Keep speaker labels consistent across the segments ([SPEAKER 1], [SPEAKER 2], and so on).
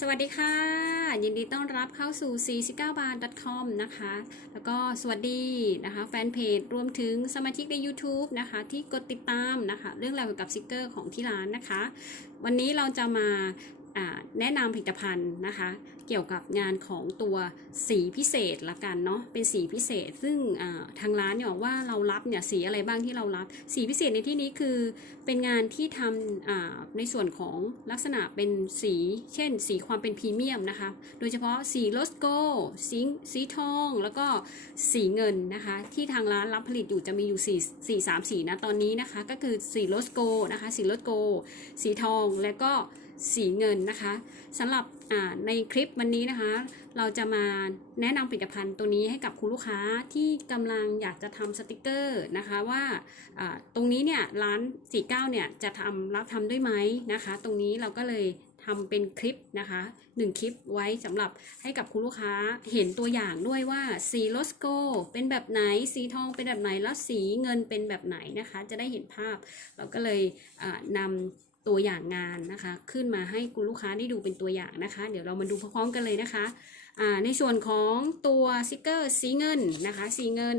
[SPEAKER 1] สวัสดีค่ะ ยินดีต้อนรับเข้าสู่ 49 บาท .com นะคะ แล้วก็สวัสดีนะคะ แฟนเพจรวมถึงสมาชิกใน YouTube นะคะ ที่กดติดตามนะคะ เรื่องราวเกี่ยวกับสติกเกอร์ของที่ร้านนะคะ วันนี้เราจะมา แนะนำผลิตภัณฑ์นะคะ เกี่ยวกับงานของตัวสีพิเศษละกันเนาะเป็นสีพิเศษ ซึ่งทางร้านเนี่ยว่าเรารับเนี่ยสีอะไรบ้างที่เรารับ สีพิเศษในที่นี้คือเป็นงานที่ทำในส่วนของลักษณะเป็นสี เช่น สีความเป็นพรีเมียมนะคะ โดยเฉพาะสีโลสโกสีสีทอง แล้วก็สีเงินนะคะ ที่ทางร้านรับผลิตอยู่จะมีอยู่สี่สีสามสีนะตอนนี้นะคะ ก็คือสีโลสโกนะคะสีโลสโกสีทองและก็ สีเงินนะคะสำหรับในคลิปวันนี้นะคะ เราจะมาแนะนำผลิตภัณฑ์ตัวนี้ให้กับคุณลูกค้าที่กำลังอยากจะทำสติกเกอร์นะคะว่าตรงนี้เนี่ยร้าน 49 เนี่ยจะทำรับทำด้วยไหมนะคะ ตรงนี้เราก็เลยทำเป็นคลิปนะคะหนึ่งคลิปไว้สำหรับให้กับคุณลูกค้าเห็นตัวอย่างด้วยว่าสีโลสโกเป็นแบบไหนสีทองเป็นแบบไหนแล้วสีเงินเป็นแบบไหนนะคะ จะได้เห็นภาพ เราก็เลยนำ ตัวอย่างงานนะคะ ขึ้นมาให้คุณลูกค้าได้ดูเป็นตัวอย่างนะคะ เดี๋ยวเรามาดูพร้อมๆกันเลยนะคะอ่าในส่วนของตัวสติกเกอร์สีเงินนะคะสีเงิน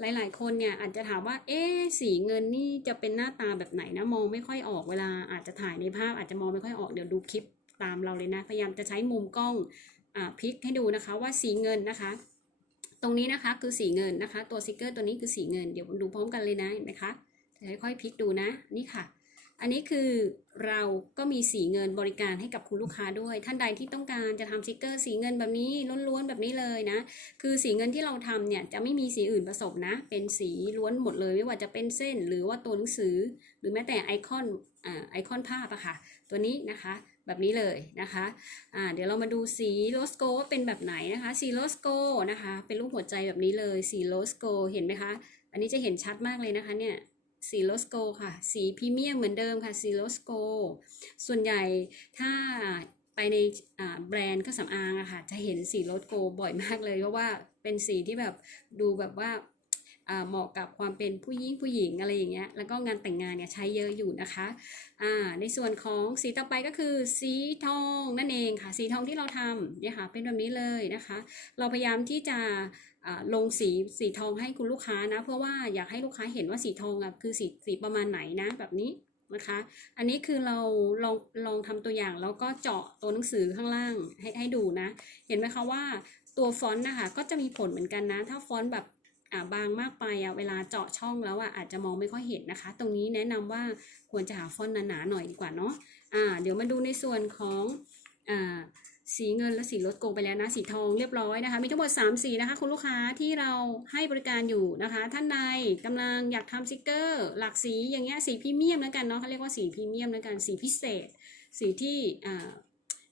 [SPEAKER 1] หลาย ๆ คนเนี่ยอาจจะถามว่าเอ๊สีเงินนี่จะเป็นหน้าตาแบบไหนนะมองไม่ค่อยออกเวลาอาจจะถ่ายในภาพอาจจะมองไม่ค่อยออกเดี๋ยวดูคลิปตามเราเลยนะ พยายามจะใช้มุมกล้องอ่าพลิกให้ดูนะคะว่าสีเงินนะคะ ตรงนี้นะคะคือสีเงินนะคะ ตัวสติกเกอร์ตัวนี้คือสีเงินเดี๋ยวดูพร้อมกันเลยนะเห็นไหมคะค่อยๆพลิกดูนะนี่ค่ะ อันนี้คือเราก็มีสีเงินบริการให้กับคุณลูกค้าด้วย ท่านใดที่ต้องการจะทำสติกเกอร์สีเงินแบบนี้ล้วนๆแบบนี้เลยนะ คือสีเงินที่เราทำเนี่ยจะไม่มีสีอื่นผสมนะ เป็นสีล้วนหมดเลยไม่ว่าจะเป็นเส้นหรือว่าตัวหนังสือ หรือแม้แต่ไอคอนอ่าไอคอนภาพอะค่ะ ตัวนี้นะคะแบบนี้เลยนะคะอ่าเดี๋ยวเรามาดูสีโลสโกว่าเป็นแบบไหนนะคะ สีโลสโกนะคะ เป็นรูปหัวใจแบบนี้เลย สีโลสโกเห็นไหมคะ อันนี้จะเห็นชัดมากเลยนะคะเนี่ย สีโลสโกค่ะ สีพรีเมียมเหมือนเดิมค่ะสีโลสโก ส่วนใหญ่ถ้าไปในแบรนด์เครื่องสำอางอะค่ะ จะเห็นสีโลสโกบ่อยมากเลย เพราะว่าเป็นสีที่แบบดูแบบว่า เหมาะกับความเป็นผู้หญิงผู้หญิงอะไรอย่างเงี้ยแล้วก็งานแต่งงานเนี่ยใช้เยอะอยู่นะคะอ่าในส่วนของสีต่อไปก็คือสีทองนั่นเองค่ะสีทองที่เราทำเนี่ยค่ะเป็นแบบนี้เลยนะคะ เราพยายามที่จะลงสีสีทองให้คุณลูกค้านะ เพื่อว่าอยากให้ลูกค้าเห็นว่าสีทองอะคือสีสีประมาณไหนนะแบบนี้นะคะ อันนี้คือเราลองลองทำตัวอย่างแล้วก็เจาะตัวหนังสือข้างล่างให้ให้ดูนะ เห็นไหมคะว่าตัวฟอนต์นะคะก็จะมีผลเหมือนกันนะ ถ้าฟอนต์แบบ บางมากไปอะเวลาเจาะช่องแล้วอะอาจจะมองไม่ค่อยเห็นนะคะ ตรงนี้แนะนำว่าควรจะหาฟอนต์หนาๆหน่อยดีกว่าเนาะอ่า เดี๋ยวมาดูในส่วนของอ่าสีเงินและสีรถโกงไปแล้วนะสีทองเรียบร้อยนะคะ มีทั้งหมด 3 สีนะคะ คุณลูกค้าที่เราให้บริการอยู่นะคะ ท่านใดกำลังอยากทำสติกเกอร์ หลากสีอย่างเงี้ยสีพรีเมียมแล้วกันเนาะเขาเรียกว่าสีพรีเมียมแล้วกันสีพิเศษ สีที่อ่า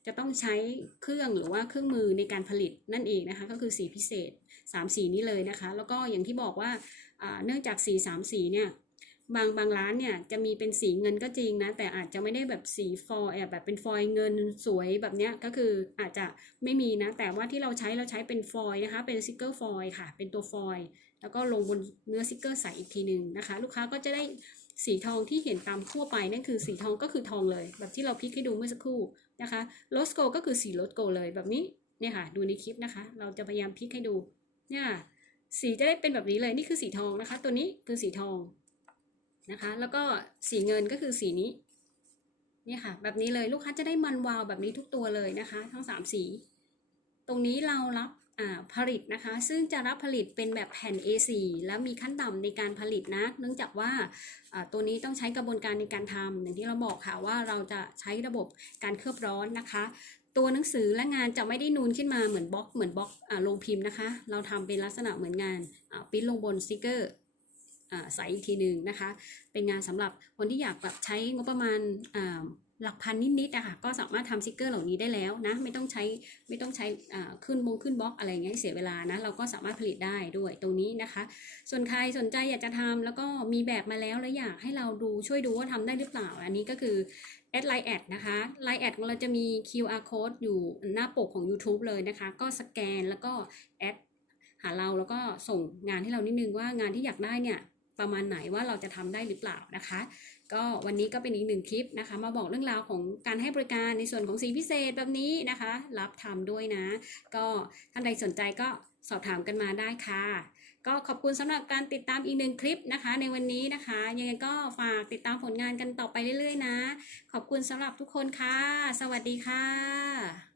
[SPEAKER 1] จะต้องใช้เครื่องหรือว่าเครื่องมือในการผลิตนั่นเองนะคะ ก็คือสีพิเศษ 3 สีนี้เลยนะคะ แล้วก็อย่างที่บอกว่าเนื่องจากสี 3 สีเนี่ยบางบางร้านเนี่ยจะมีเป็นสีเงินก็จริงนะ แต่อาจจะไม่ได้แบบสีฟอยล์แบบเป็นฟอยล์เงินสวยแบบเนี้ยก็คืออาจจะไม่มีนะ แต่ว่าที่เราใช้เราใช้เป็นฟอยล์นะคะ เป็นสติกเกอร์ฟอยล์ค่ะ เป็นตัวฟอยล์แล้วก็ลงบนเนื้อสติกเกอร์ใสอีกทีหนึ่งนะคะ ลูกค้าก็จะได้สีทองที่เห็นตามทั่วไปนั่นคือสีทองก็คือทองเลย แบบที่เราพลิกให้ดูเมื่อสักครู่ นะคะโลสโกก็คือสีโลสโกเลยแบบนี้เนี่ยค่ะดูในคลิปนะคะ เราจะพยายามพลิกให้ดูเนี่ยสีจะได้เป็นแบบนี้เลยนี่คือสีทองนะคะ ตัวนี้คือสีทองนะคะ แล้วก็สีเงินก็คือสีนี้เนี่ยค่ะ แบบนี้เลยลูกค้าจะได้มันวาวแบบนี้ทุกตัวเลยนะคะ ทั้ง 3 สี ตรงนี้เรารับ ผลิตนะคะ ซึ่งจะรับผลิตเป็นแบบแผ่น A4 แล้วมีขั้นต่ำในการผลิตนะ เนื่องจากว่าตัวนี้ต้องใช้กระบวนการในการทำอย่างที่เราบอกค่ะว่าเราจะใช้ระบบการเคลือบร้อนนะคะ ตัวหนังสือและงานจะไม่ได้นูนขึ้นมาเหมือนบล็อกเหมือนบล็อกลงพิมพ์นะคะ เราทำเป็นลักษณะเหมือนงานปิ้นลงบนสติกเกอร์ใส่อีกทีหนึ่งนะคะ เป็นงานสำหรับคนที่อยากแบบใช้งบประมาณ หลักพันนิดๆอะค่ะก็สามารถทำสติกเกอร์เหล่านี้ได้แล้วนะไม่ต้องใช้ไม่ต้องใช้อ่าขึ้นบงขึ้นบล็อกอะไรเงี้ยเสียเวลานะเราก็สามารถผลิตได้ด้วยตรงนี้นะคะ ส่วนใครสนใจอยากจะทำแล้วก็มีแบบมาแล้วแล้วอยากให้เราดูช่วยดูว่าทำได้หรือเปล่า อันนี้ก็คือแอดไลน์แอดนะคะไลน์แอดของเราจะมี QR code อยู่หน้าปกของ YouTube เลยนะคะ ก็สแกนแล้วก็แอดหาเราแล้วก็ส่งงานให้เรานิดนึงว่างานที่อยากได้เนี่ย ประมาณไหนว่าเราจะทำได้หรือเปล่านะคะ ก็วันนี้ก็เป็นอีกหนึ่งคลิปนะคะ มาบอกเรื่องราวของการให้บริการในส่วนของสีพิเศษแบบนี้นะคะ รับทำด้วยนะ ก็ท่านใดสนใจก็สอบถามกันมาได้ค่ะ ก็ขอบคุณสำหรับการติดตามอีกหนึ่งคลิปนะคะ ในวันนี้นะคะ ยังไงก็ฝากติดตามผลงานกันต่อไปเรื่อยๆนะ ขอบคุณสำหรับทุกคนค่ะ สวัสดีค่ะ